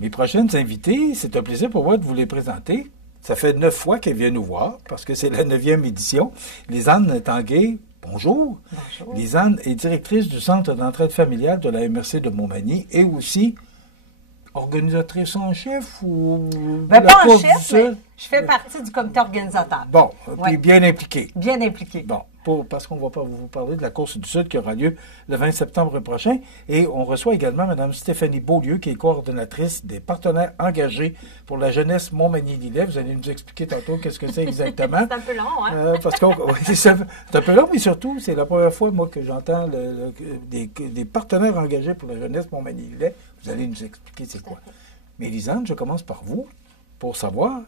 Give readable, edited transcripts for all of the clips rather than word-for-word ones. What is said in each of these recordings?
Mes prochaines invitées, c'est un plaisir pour moi de vous les présenter. Ça fait 9 fois qu'elles viennent nous voir, parce que c'est la 9e édition. Lisanne Tanguay, bonjour. Bonjour. Lisanne est directrice du Centre d'entraide familiale de la MRC de Montmagny et aussi organisatrice en chef ou Ben, de la pas en Course chef, du Sud? mais je fais partie du comité organisateur. Bon, puis Ouais. bien impliquée. Bien impliqué. Bon, parce qu'on va vous parler de la course du Sud qui aura lieu le 20 septembre prochain. Et on reçoit également Mme Stéphanie Beaulieu, qui est coordonnatrice des partenaires engagés pour la jeunesse Montmagny-Lillet. Vous allez nous expliquer tantôt qu'est-ce que c'est exactement. C'est un peu long, hein? Parce que c'est un peu long, mais surtout, c'est la première fois, moi, que j'entends des partenaires engagés pour la jeunesse Montmagny-Lillet. Vous allez nous expliquer c'est quoi. Mais Lisanne, je commence par vous pour savoir,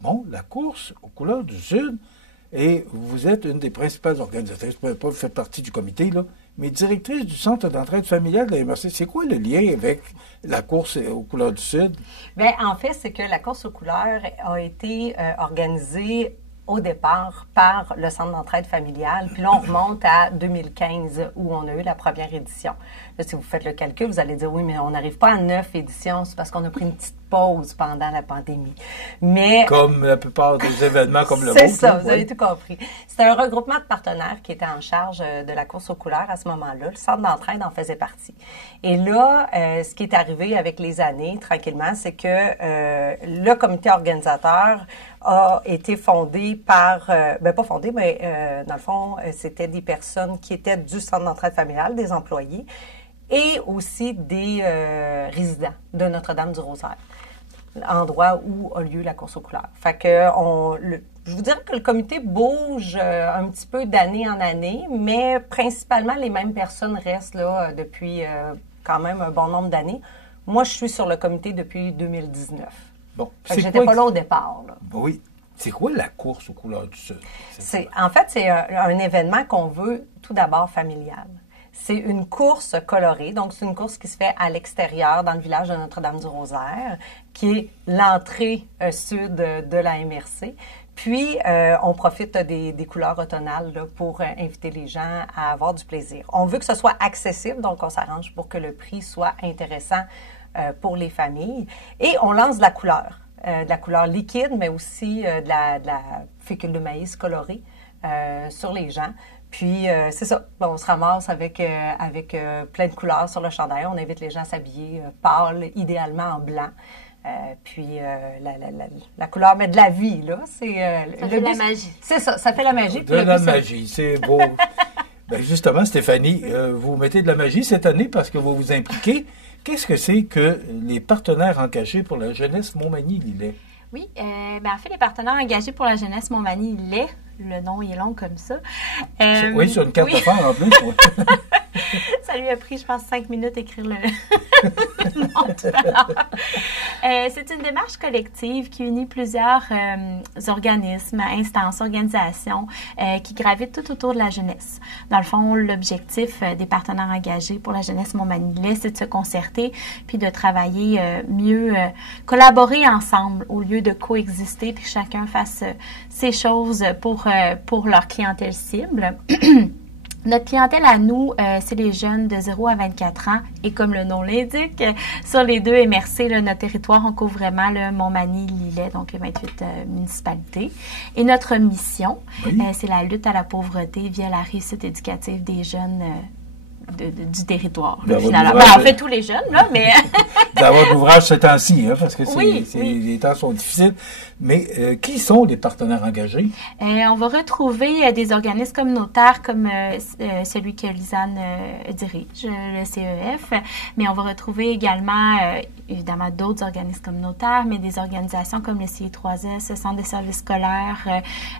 bon, la course aux couleurs du Sud, et vous êtes une des principales organisatrices, vous faites partie du comité, là, mais directrice du Centre d'entraide familiale de la MRC. C'est quoi le lien avec la course aux couleurs du Sud? Bien, en fait, c'est que la course aux couleurs a été organisée au départ par le Centre d'entraide familiale. Puis là, on remonte à 2015 où on a eu la première édition. Là, si vous faites le calcul, vous allez dire, oui, mais on n'arrive pas à 9 éditions. C'est parce qu'on a pris une petite pause pendant la pandémie. Mais Comme la plupart des événements comme le vôtre. c'est ça, là, vous avez tout compris. C'était un regroupement de partenaires qui était en charge de la course aux couleurs à ce moment-là. Le Centre d'entraide en faisait partie. Et là, ce qui est arrivé avec les années, tranquillement, c'est que le comité organisateur a été fondé par, pas fondé, mais dans le fond, c'était des personnes qui étaient du Centre d'entraide familiale, des employés, et aussi des résidents de Notre-Dame-du-Rosaire, endroit où a lieu la course aux couleurs. Fait que je vous dirais que le comité bouge un petit peu d'année en année, mais principalement les mêmes personnes restent là depuis quand même un bon nombre d'années. Moi, je suis sur le comité depuis 2019. Bon, j'étais pas là au départ. Là. Oui. C'est quoi la course aux couleurs du Sud? En fait, c'est un événement qu'on veut tout d'abord familial. C'est une course colorée, donc c'est une course qui se fait à l'extérieur, dans le village de Notre-Dame-du-Rosaire, qui est l'entrée sud de la MRC. Puis, on profite des couleurs automnales là, pour inviter les gens à avoir du plaisir. On veut que ce soit accessible, donc on s'arrange pour que le prix soit intéressant pour les familles. Et on lance de la couleur liquide, mais aussi de la fécule de maïs colorée sur les gens. Puis, c'est ça. Bon, on se ramasse avec plein de couleurs sur le chandail. On invite les gens à s'habiller pâle, idéalement en blanc. Puis, la couleur met de la vie, là. Ça fait la magie. C'est ça, ça fait la magie. De la magie, c'est beau. Ben justement, Stéphanie, vous mettez de la magie cette année parce que vous vous impliquez. Qu'est-ce que c'est que les partenaires engagés pour la jeunesse Montmagny-Lillet? Oui, en fait, les partenaires engagés pour la jeunesse Montmagny-Lillet, le nom est long comme ça. Oui, sur une carte de fer en plus. Ça lui a pris, je pense, 5 minutes d'écrire le nom tout à l'heure. C'est une démarche collective qui unit plusieurs organismes, instances, organisations qui gravitent tout autour de la jeunesse. Dans le fond, l'objectif des partenaires engagés pour la jeunesse Montmagny-Lillet, c'est de se concerter puis de travailler mieux, collaborer ensemble au lieu de coexister puis que chacun fasse ses choses pour leur clientèle cible. Notre clientèle à nous, c'est les jeunes de 0 à 24 ans. Et comme le nom l'indique, sur les 2 MRC, là, notre territoire, on couvre vraiment le Montmagny-Lillet, donc les 28 municipalités. Et notre mission, oui. C'est la lutte à la pauvreté via la réussite éducative des jeunes du territoire. Là, finalement. En fait, tous les jeunes, là, mais... D'avoir de l'ouvrage ces temps-ci, hein, parce que oui. Les temps sont difficiles. Mais qui sont les partenaires engagés? On va retrouver des organismes communautaires comme celui que Lisanne dirige, le CEF, mais on va retrouver également, évidemment, d'autres organismes communautaires, mais des organisations comme le CI3S, le Centre de services scolaires.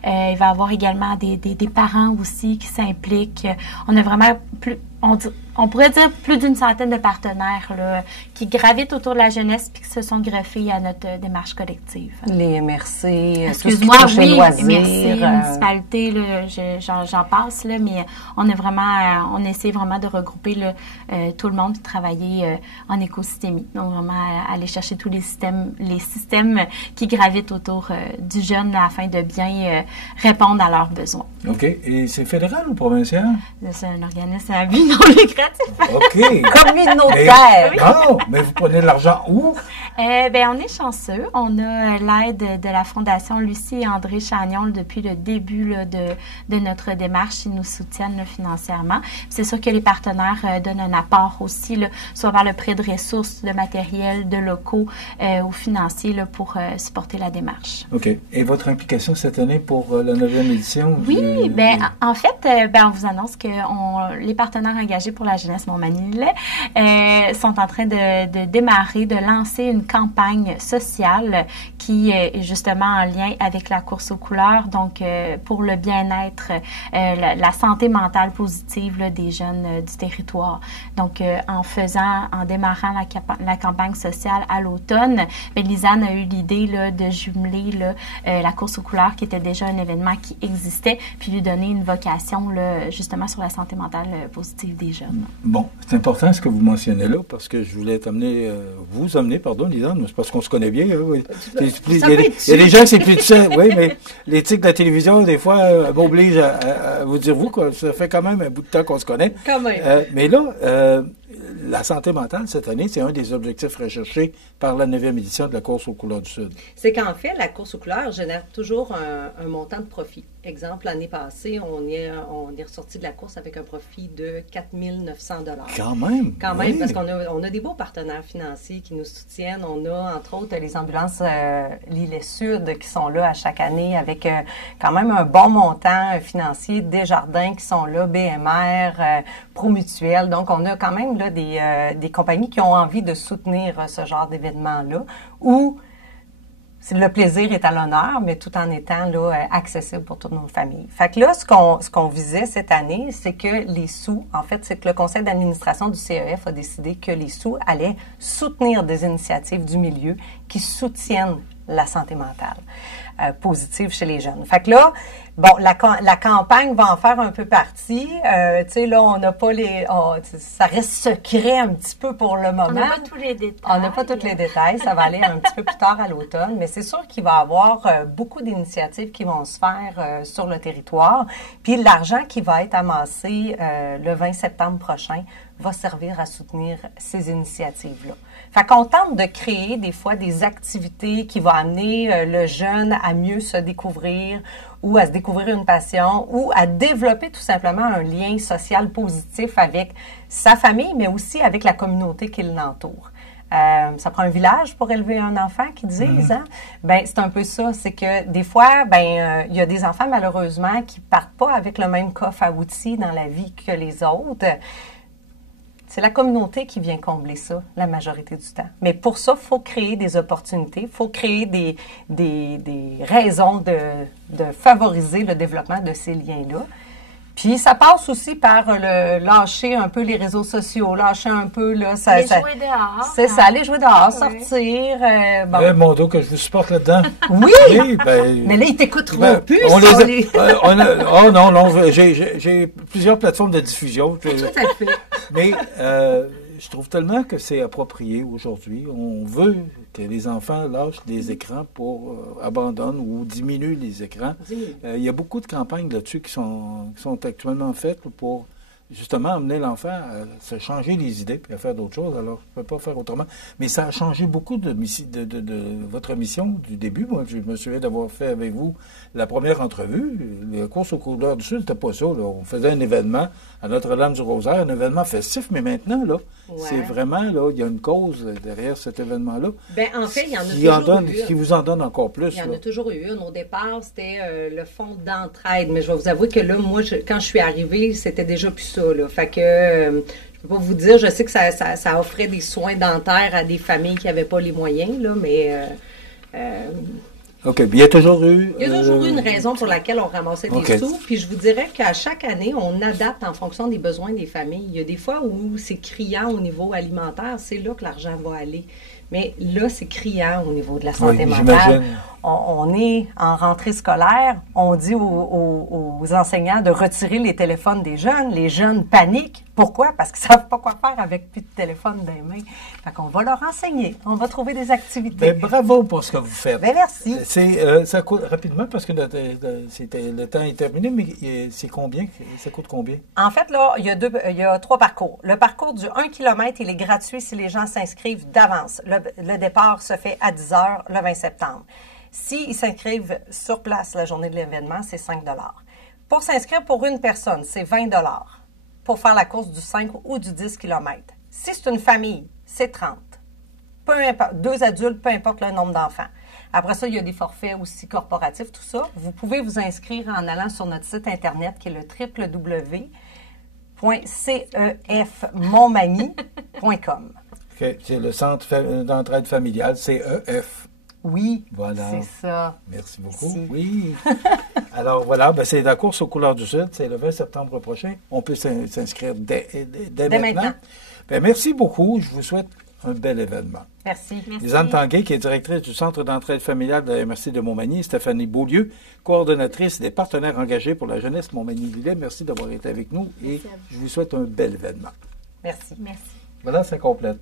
Il va y avoir également des parents aussi qui s'impliquent. On a vraiment on pourrait dire plus d'une centaine de partenaires là, qui gravitent autour de la jeunesse puis qui se sont greffés à notre démarche collective. Les MRC, excuse-moi, oui, MRC, municipalité, j'en passe, là, mais on essaie vraiment de regrouper là, tout le monde et de travailler en écosystémie. Donc, vraiment, aller chercher tous les systèmes qui gravitent autour du jeune là, afin de bien répondre à leurs besoins. OK. Et c'est fédéral ou provincial? C'est un organisme à but non lucratif. OK. Communautaire. Mais vous prenez de l'argent où? On est chanceux. On a l'aide de la Fondation Lucie et André Chagnon depuis le début là, de notre démarche. Ils nous soutiennent là, financièrement. C'est sûr que les partenaires donnent un apport aussi, là, soit par le prêt de ressources, de matériel, de locaux ou financiers là, pour supporter la démarche. OK. Et votre implication cette année pour la 9e édition? Oui, en fait, on vous annonce que les partenaires engagés pour la jeunesse Montmagny-Lillet sont en train de démarrer, de lancer une campagne sociale qui est justement en lien avec la course aux couleurs, donc pour le bien-être, la santé mentale positive là, des jeunes du territoire. Donc, en démarrant la campagne sociale à l'automne, Lisanne a eu l'idée là, de jumeler là, la course aux couleurs, qui était déjà un événement qui existait, puis lui donner une vocation là, justement sur la santé mentale positive des jeunes. Bon, c'est important ce que vous mentionnez là, parce que je voulais vous amener, Lisanne, c'est parce qu'on se connaît bien. Hein, oui. Il y a des gens qui c'est plus de ça, oui, mais l'éthique de la télévision, des fois, m'oblige à vous dire, quoi, ça fait quand même un bout de temps qu'on se connaît. Quand même. Mais là, la santé mentale, cette année, c'est un des objectifs recherchés par la 9e édition de la course aux couleurs du Sud. C'est qu'en fait, la course aux couleurs génère toujours un montant de profit. Exemple, l'année passée, on est ressorti de la course avec un profit de 4 900 $. Quand même! Quand même, parce qu'on a des beaux partenaires financiers qui nous soutiennent. On a, entre autres, les ambulances Lillet Sud qui sont là à chaque année avec quand même un bon montant financier. Desjardins qui sont là, BMR, Promutuel. Donc, on a quand même là, des compagnies qui ont envie de soutenir ce genre d'événement-là où le plaisir est à l'honneur, mais tout en étant là, accessible pour toutes nos familles. Fait que là, ce qu'on visait cette année, c'est que les sous, en fait, c'est que le conseil d'administration du CEF a décidé que les sous allaient soutenir des initiatives du milieu qui soutiennent la santé mentale positive chez les jeunes. Fait que là, bon, la campagne va en faire un peu partie. Tu sais, là, on n'a pas ça reste secret un petit peu pour le moment. On n'a pas tous les détails. On n'a pas tous les détails. Ça va aller un petit peu plus tard à l'automne. Mais c'est sûr qu'il va y avoir beaucoup d'initiatives qui vont se faire sur le territoire. Puis l'argent qui va être amassé le 20 septembre prochain va servir à soutenir ces initiatives-là. Fait qu'on tente de créer des fois des activités qui vont amener le jeune à mieux se découvrir ou à se découvrir une passion ou à développer tout simplement un lien social positif avec sa famille, mais aussi avec la communauté qui l'entoure. Ça prend un village pour élever un enfant, qui disent, hein? Ben, c'est un peu ça. C'est que des fois, il y a des enfants, malheureusement, qui partent pas avec le même coffre à outils dans la vie que les autres. C'est la communauté qui vient combler ça, la majorité du temps. Mais pour ça, il faut créer des opportunités, il faut créer des raisons de favoriser le développement de ces liens-là. Puis ça passe aussi par lâcher un peu les réseaux sociaux, lâcher un peu là, aller jouer dehors. C'est ça, aller jouer dehors, sortir. Bon. Mon dos que je vous supporte là-dedans. Oui. Mais là ils t'écouteront plus. Oh non, j'ai plusieurs plateformes de diffusion. Tout à fait. Mais je trouve tellement que c'est approprié aujourd'hui. On veut que les enfants lâchent les écrans abandonnent ou diminuent les écrans. Il y a beaucoup de campagnes là-dessus qui sont actuellement faites pour justement amener l'enfant à se changer les idées puis à faire d'autres choses. Alors, je ne peux pas faire autrement. Mais ça a changé beaucoup de votre mission du début. Moi, je me souviens d'avoir fait avec vous la première entrevue. La course aux couleurs du Sud, c'était pas ça. Là. On faisait un événement à Notre-Dame-du-Rosaire, un événement festif, mais maintenant, là, c'est vraiment, là, il y a une cause derrière cet événement-là. En fait, il y en a toujours eu une. Qui vous en donne encore plus. Il y en a toujours eu une. Au départ, c'était le fonds d'entraide. Mais je vais vous avouer que là, moi, quand je suis arrivée, c'était déjà plus ça. Là. Fait que je peux pas vous dire, je sais que ça offrait des soins dentaires à des familles qui n'avaient pas les moyens, là, mais OK. Il y a toujours eu... Il y a toujours eu une raison pour laquelle on ramassait des sous. Puis je vous dirais qu'à chaque année, on adapte en fonction des besoins des familles. Il y a des fois où c'est criant au niveau alimentaire, c'est là que l'argent va aller. Mais là, c'est criant au niveau de la santé mentale. on est en rentrée scolaire, on dit aux enseignants de retirer les téléphones des jeunes. Les jeunes paniquent. Pourquoi? Parce qu'ils ne savent pas quoi faire avec plus de téléphone dans les mains. Fait qu'on va leur enseigner. On va trouver des activités. Bien, bravo pour ce que vous faites. Bien, merci. Ça coûte rapidement parce que le temps est terminé, mais c'est combien? Ça coûte combien? En fait, là, il y a 3 parcours. Le parcours du 1 km, il est gratuit si les gens s'inscrivent d'avance. Le départ se fait à 10 heures le 20 septembre. S'ils s'inscrivent sur place la journée de l'événement, c'est 5 $. Pour s'inscrire pour une personne, c'est 20 $ pour faire la course du 5 ou du 10 km. Si c'est une famille, c'est 30. Peu importe, 2 adultes, peu importe le nombre d'enfants. Après ça, il y a des forfaits aussi corporatifs, tout ça. Vous pouvez vous inscrire en allant sur notre site Internet qui est le www.cefmontmagny.com. Okay. C'est le Centre d'entraide familiale, CEF. Oui, voilà. C'est ça. Merci beaucoup. Merci. Oui. Alors voilà, ben, c'est la course aux couleurs du Sud, c'est le 20 septembre prochain. On peut s'inscrire dès maintenant. Ben, merci beaucoup. Je vous souhaite un bel événement. Merci. Lisanne Tanguay, qui est directrice du Centre d'entraide familiale de la MRC de Montmagny, Stéphanie Beaulieu, coordonnatrice des partenaires engagés pour la jeunesse Montmagny-Lillet. Merci d'avoir été avec nous et je vous souhaite un bel événement. Merci. Merci. Voilà, ça complète.